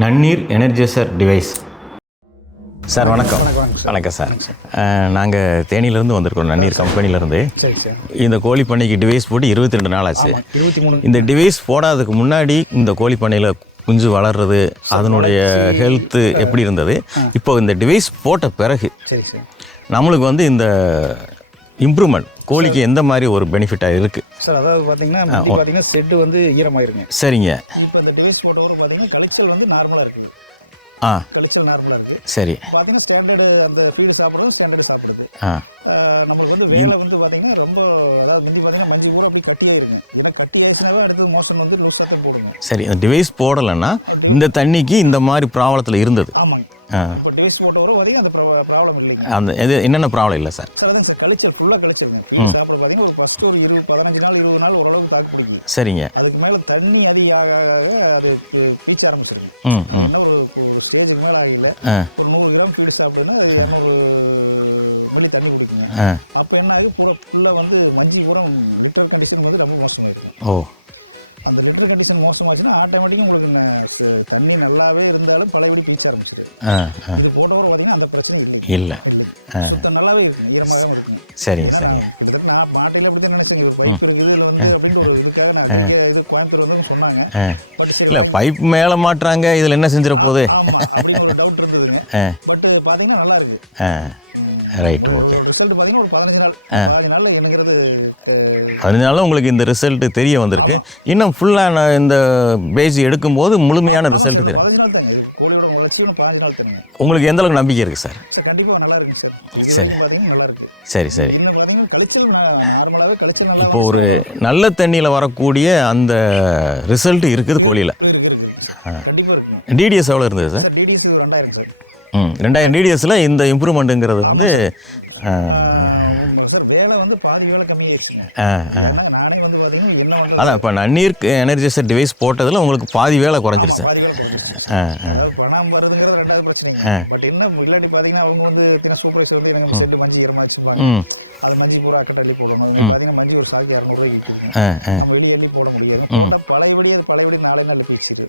நன்னீர் energizer device. Sir வணக்கம். வணக்கம் சார். நாங்கள் தேனியிலேருந்து வந்திருக்கோம், நன்னீர் கம்பெனிலேருந்து. சரி சார். இந்த கோழி பண்ணைக்கு டிவைஸ் போட்டு 22 நாள் ஆச்சு. 23. இந்த டிவைஸ் போடாததுக்கு முன்னாடி இந்த கோழி பண்ணையில் குஞ்சு வளர்றது, அதனுடைய ஹெல்த்து எப்படி இருந்தது? இப்போ இந்த டிவைஸ் போட்ட பிறகு சரி சார், நம்மளுக்கு வந்து இந்த இம்ப்ரூவ்மெண்ட் கோழிக்கு எந்த மாதிரி ஒரு பெனிஃபிட்டாக இருக்குது சார்? அதாவது பார்த்தீங்கன்னா செட்டு வந்து ஈரமாயிருங்க. சரிங்க. இப்போ இந்த டிவைஸ் போட்டவரை பார்த்தீங்கன்னா கழிச்சல் வந்து நார்மலாக இருக்குது. கழிச்சல் நார்மலாக இருக்குது. சரி. பார்த்தீங்கன்னா ஸ்டாண்டர்டு அந்த ஃபீடு சாப்பிட்றது ஸ்டாண்டர்டு சாப்பிடுது. நமக்கு வந்து வேலை வந்து பார்த்தீங்கன்னா ரொம்ப, அதாவது முந்தி பார்த்தீங்கன்னா மஞ்சள் கூட அப்படி கட்டியாக இருக்கும். ஏன்னா கட்டி ஆயிடுச்சுனாவே அடுத்து மோஷன் வந்து லூஸாக போடுங்க. சரி, இந்த டிவைஸ் போடலைன்னா இந்த தண்ணிக்கு இந்த மாதிரி ப்ராப்ளத்தில் இருந்தது. ஆமாங்க. இப்போ டிவைஸ் போட்டவரை வரையும் அந்த ப்ராப்ளம் இல்லைங்க. அந்த இது என்னென்ன ப்ராப்ளம் இல்லை சார்? அதெல்லாம் சார் கழிச்சல் ஃபுல்லாக கழிச்சிருங்க. அப்புறம் பார்த்தீங்கன்னா ஒரு ஃபஸ்ட்டு ஒரு 15 நாள் 20 நாள் ஓரளவுக்கு தாக்கு பிடிக்கும். சரிங்க. அதுக்கு மேலே தண்ணி அதிக ஆக அதுக்கு பீச்ச ஆரம்பிச்சிருக்கு. ஒரு ஸ்டேஜுக்கு மேலே ஆகல ஒரு 100 கிராம் ஃபீடு சாப்பிடுன்னா 200 மில்லி தண்ணி குடிக்குங்க. அப்போ என்ன ஆகி பூரா ஃபுல்லாக வந்து மஞ்சி கூட லிட்டர் கண்டிஷன் வந்து ரொம்ப மோசமாயிருக்கும். அந்த லிட்டர் கண்டிஷன் மோசமாச்சுன்னா ஆட்டோமேட்டிக்காக உங்களுக்கு தண்ணி நல்லாவே இருந்தாலும் பழையபடி பீச்ச ஆரம்பிச்சிட்டு இது போட்டவரை வரீங்க, அந்த பிரச்சனை இல்லை. நல்லாவே இருக்கும், ஈரமாக இருக்கும். சரிங்க சரிங்க. நான் மாட்டையில் அப்படி தான் நினைச்சேன், இது பைப் இருக்குது இதில் வந்து அப்படின்ற ஒரு இதுக்காக நான் இது கோயம்புத்தூர் வந்து சொன்னாங்க. பட் இல்லை, பைப் மேலே மாட்டுறாங்க, இதில் என்ன செஞ்சிட போகுது அப்படின்னு ஒரு டவுட் இருந்ததுங்க. பட் பார்த்தீங்கன்னா நல்லா இருக்கு. Right, okay. ரிசல்ட் பார்த்தீங்கன்னா ஒரு 15 நாள் என்னங்கிறது 15 நாள் உங்களுக்கு இந்த ரிசல்ட் தெரிய வந்திருக்கு. இன்னும் ஃபுல்லாக இந்த பேஜ் எடுக்கும்போது முழுமையான ரிசல்ட் தெரியும். 15 நாள் தாங்க கோழியோட வளர்ச்சி. 15 நாள் தாங்க. உங்களுக்கு எந்த அளவுக்கு நம்பிக்கை இருக்குது சார்? கண்டிப்பாக நல்லா இருக்கு சார். சரி, பார்த்தீங்கன்னா நல்லா இருக்கு. சரி சரி. இன்னும் பார்த்தீங்கன்னா கழிச்சல் நார்மலாகவே கழிச்சல் நல்லா. இப்போ ஒரு நல்ல தண்ணியில் வரக்கூடிய அந்த ரிசல்ட் இருக்குது கோழியில். கண்டிப்பாக இருக்குங்க. டிடிஎஸ் எவ்வளோ இருந்தது சார்? TDS 2000 sir. 2000 டிடிஎஸில் இந்த இம்ப்ரூவ்மெண்ட்டுங்கிறது வந்து சார் வேலை வந்து பாதி வேலை கம்மியாகிடுச்சுங்க. நானே வந்து பார்த்தீங்கன்னா என்ன வந்து அதான் இப்போ நன்னீர் எனர்ஜைசர் டிவைஸ் போட்டதில் உங்களுக்கு பாதி வேலை குறைஞ்சிருச்சு. பணம் வருதுங்கிறது ரெண்டாவது பிரச்சனைங்க. பட் என்ன இல்லாட்டி பார்த்தீங்கன்னா அவங்க வந்து சூப்பர்வைசர் வந்து எனக்கு செட்டு மஞ்சி ஈரமாக வச்சுருப்பாங்க. அது மஞ்சி பூரா அக்கட்டள்ளி போடணும். பார்த்தீங்கன்னா மஞ்சி ஒரு சாக்கி 200 ரூபாய்க்கு விற்கும். நம்ம வெளியே அள்ளி போட முடியாது. போட்டால் பழையபடி அது பழையபடி 4 நாள் போயிடுச்சு.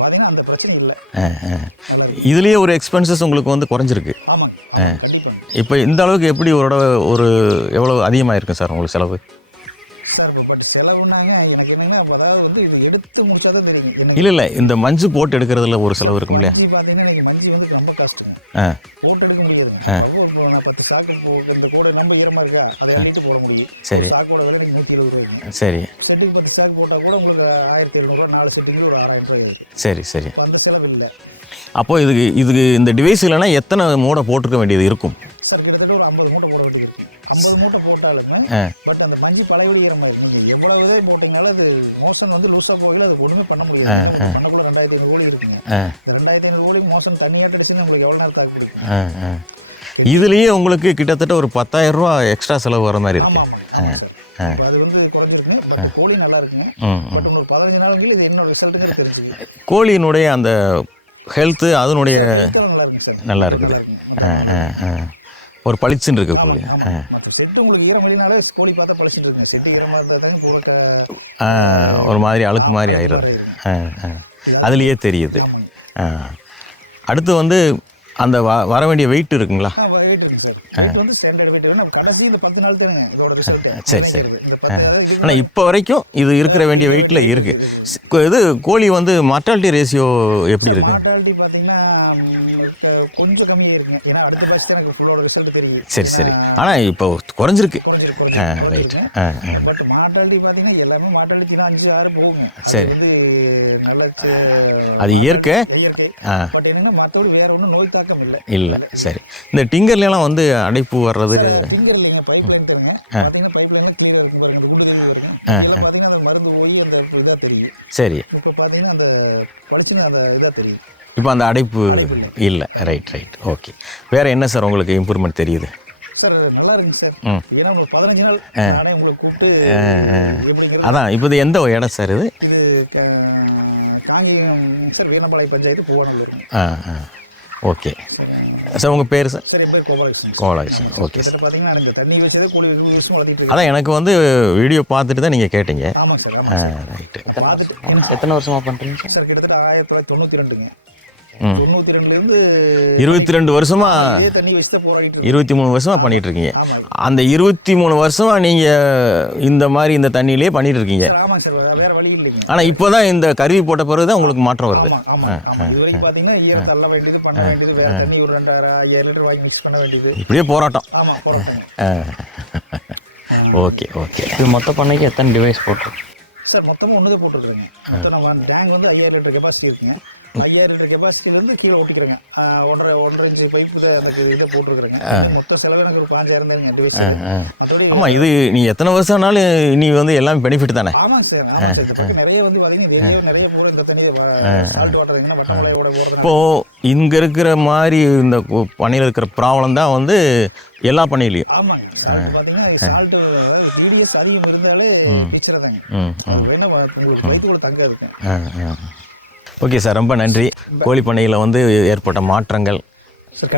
பார்த்தீங்கன்னா அந்த பிரச்சனை இல்லை. இதுலேயே ஒரு எக்ஸ்பென்சஸ் உங்களுக்கு வந்து குறைஞ்சிருக்கு. ஆமாங்க, கண்டிப்பாக. இப்போ இந்த அளவுக்கு எப்படி ஒரு எவ்வளோ அதிகமாக இருக்கும் சார் உங்களுக்கு செலவு? சார் பட் செலவுனாங்க எனக்கு என்னங்க, அதாவது வந்து இது எடுத்து முடிச்சாதான் தெரியும். இல்லை, இந்த மஞ்சு போட்டு எடுக்கிறதுல ஒரு செலவு இருக்கும் இல்லையா? பார்த்தீங்கன்னா எனக்கு மஞ்சி வந்து ரொம்ப கஷ்டம். போட்டு எடுக்க முடியாது. 10 சாக்கு இந்த கூட ரொம்ப ஈரமாக இருக்கா, அதை அள்ளிட்டு போட முடியும். சரி. சாக்கோட விலை எனக்கு 120 ரூபாய். சரி. செட்டுக்கு 10 சாக்கு போட்டால் கூட உங்களுக்கு 1700 4 செட்டுக்கு ஒரு 6000 ரூபாய். சரி சரி. அந்த செலவு இல்லை. அப்போ இதுக்கு இந்த டிவைஸ் இல்லைன்னா எத்தனை மூடை போட்டுக்க வேண்டியது இருக்கும் சார்? கிட்டத்தட்ட ஒரு 50 மூட்டை போட வேண்டியது இருக்கு. 50 மூட்டை போட்டாலுமே பட் அந்த மஞ்சி பழையபடி ஈரமாக நீங்கள் எவ்வளவுதே போட்டீங்கனாலும் அது மோஷன் வந்து லூஸாக போகல, அது ஒன்றுமே பண்ண முடியாது. பண்ணக்குள்ள 2500 கோழி இருக்குங்க. 2500 கோழி மோஷன் தண்ணியாட்ட அடிச்சுன்னா உங்களுக்கு எவ்வளோ நேரம் தாக்கு கொடுக்கும்? இதுலேயே உங்களுக்கு கிட்டத்தட்ட ஒரு 10,000 ரூபா எக்ஸ்ட்ரா செலவு வர மாதிரி இருக்கு. அது வந்து குறைஞ்சிருக்கு. பட் கோழி நல்லா இருக்குங்க. பட் உங்களுக்கு 15 நாளுக்கு இது என்ன ரிசல்ட்டுங்கிறது தெரிஞ்சுது. கோழியினுடைய அந்த ஹெல்த்து அதனுடைய நல்லா இருக்குங்க சார். நல்லா இருக்குது. ஒரு பளிச்சுன்னு இருக்கு கோழி. செட்டு உங்களுக்கு ஈரம் இல்லைனாலே கோழி பார்த்தா பளிச்சுன்னு இருக்குங்க. செட்டு ஈரமாக இருந்தால் தாங்க பூரா ஒரு மாதிரி அழுக்கு மாதிரி ஆயிடுது. அதுலேயே தெரியுது. அடுத்து வந்து அந்த வர வேண்டிய வெயிட் இருக்குங்களா? வெயிட் இருக்குங்க சார். வெயிட் வந்து ஸ்டாண்டர்ட் வெயிட் வந்து கடைசி இந்த 10 நாள் தானே இதோட ரிசல்ட். சரி சரி. ஆனால் இப்போ வரைக்கும் இது இருக்கிற வேண்டிய வெயிட்டில் இருக்கு. இது கோழி வந்து மார்டாலிட்டி ரேஷியோ எப்படி இருக்கு? மார்டாலிட்டி பார்த்தீங்கன்னா கொஞ்சம் கம்மியாக இருக்குங்க. ஏன்னா அடுத்த பேட்ச் எனக்கு ஃபுல்லோட ரிசல்ட் தெரியுது. சரி சரி. ஆனால் இப்போ குறைஞ்சிருக்கு. ரைட். பட் மார்டாலிட்டி பார்த்தீங்கன்னா எல்லாமே மார்டாலிட்டி 5 6 போகுங்க. சரி. வந்து நல்ல அது இயற்கை. பட் என்னன்னா மற்றபடி வேற ஒன்றும் நோய் தாக்கம் இல்லை. இல்லை. சரி. இந்த டிங்கர்லாம் வந்து அடைப்பு வர்றது டிங்கர் இல்லைங்க, பைப் லைன் தருங்க. பார்த்தீங்கன்னா பைப் லைன் கிளியர் இருக்கும். இந்த குண்டு கை வரும். பார்த்தீங்கன்னா அந்த மருந்து ஓடி அந்த இதாக தெரியும். சரி. இப்போ பார்த்தீங்கன்னா அந்த பளிச்சுன்னு அந்த இதாக தெரியும். இப்போ அந்த அடைப்பு இல்லை. Right right. ஓகே. வேறு என்ன சார் உங்களுக்கு இம்ப்ரூவ்மெண்ட் தெரியுது? சார் நல்லா இருக்குங்க சார். ஏன்னா 15 நாள் நானே உங்களை கூப்பிட்டு எப்படிங்கிறது. அதான் இப்போ இது எந்த இடம் சார்? இது Kangeyam sir, Veerampalayam panchayat Poovanur. Okay sir. உங்கள் பேர் சார்? சார் என் பேர் கோபாலகிருஷ்ணன். கோபாலகிருஷ்ணன். Okay sir. கிட்ட பார்த்தீங்கன்னா இந்த தண்ணி வச்சதே கோழி 20 வருஷம் வளர்த்திட்டு அதான் எனக்கு வந்து வீடியோ பார்த்துட்டு தான் நீங்கள் கேட்டீங்க. ஆமாங்க சார். ஆமாம் ரைட்டு. பார்த்துட்டு எத்தனை வருஷமாக பண்ணுறீங்க சார்? சார் கிட்டத்தட்ட 1992ங்க. 92லேருந்து 22 வருஷமா இதே தண்ணி வச்சு தான் போராடிட்டு இருக்கோம். 23 வருஷமா பண்ணிட்டு இருக்கீங்க. ஆமாம் அந்த 23 வருஷமா நீங்க இந்த மாதிரி இந்த தண்ணியிலே பண்ணிட்டு இருக்கீங்க. சார். ஆமாங்க சார், வேற வழி இல்லைங்க. ஆனா இப்போதான் இந்த கருவி போட்ட பிறகு தான் உங்களுக்கு மாற்றம் வருது. ஆமாம் ஆமாம் ஆமாம். இது வரைக்கும் பார்த்தீங்கன்னா ஈரம் தள்ள வேண்டியது, பண்ண வேண்டியது, வேற தண்ணி ஒரு 2000 லிட்டர் வாங்கி மிக்ஸ் பண்ண வேண்டியது. இப்படியே போராட்டம். ஆமாம், போராட்டங்க. Okay okay. இது மொத்த பண்ணைக்கு எத்தனை டிவைஸ் போட்டிருக்கு சார் மொத்தமாக ஒன்று தான் போட்டுருக்குறேங்க. மொத்தம் நம்ம டேங்க் வந்து 5000 லிட்டர் கெப்பாசிட்டி இருக்குங்க. 5000 லிட்டர் கெப்பாசிட்டிலேருந்து கீழே ஓட்டிக்கிறேங்க. 1.5 இன்ச்சு பைப்பு தான் அந்த இதை போட்டுருக்குறேங்க. மொத்த செலவு எனக்கு ஒரு 5000 தாங்க டிவைஸ். மற்றபடி ஆமா, இது நீ எத்தனை வருஷம்னாலும் நீ வந்து எல்லாமே பெனிஃபிட் தானே. ஆமாங்க சார். ஆமாம் சார். இந்த பக்கம் நிறைய வந்து பார்த்தீங்கன்னா நிறைய பூரா இந்த தண்ணி சால்ட் வாட்டர் வட்டமலையோட போகிறதுனால இப்போ இங்க இருக்கிற மாதிரி இந்த பண்ணையில் இருக்கிற ப்ராப்ளம் தான் வந்து எல்லா பண்ணையிலையும். ஆமாங்க. பார்த்தீங்கன்னா சால்ட் டிடிஎஸ் அதிகம் இருந்தாலே டீச்சராக தாங்க. வேணா உங்களுக்கு வயிற்றுக்குள்ள தங்க இருக்கும். ஓகே சார், ரொம்ப நன்றி. கோழி பண்ணையில் வந்து ஏற்பட்ட மாற்றங்கள்,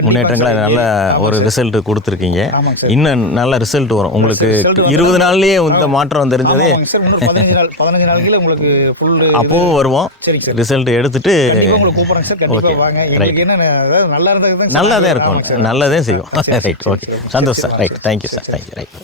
முன்னேற்றங்களை நல்ல ஒரு ரிசல்ட் கொடுத்துருக்கீங்க. ஆமாங்க சார். இன்னும் நல்ல ரிசல்ட் வரும் உங்களுக்கு. 20 நாள்லயே இந்த மாற்றம் தெரிஞ்சது. சார் இன்னொரு 15 நாளைக்குள்ள உங்களுக்கு ஃபுல் அப்போவும் வருவோம். சரிங்க சார். ரிசல்ட் எடுத்துட்டு கண்டிப்பாக உங்களுக்கு கூப்பிட்றேன் சார். கண்டிப்பாக வாங்க. எங்களுக்கு என்ன அதாவது நல்லா இருந்தால் நல்லதே இருக்கும், நல்லதே செய்வோம். ரைட், ஓகே, சந்தோஷம் sir. Right, thank you sir. Thank you. Right.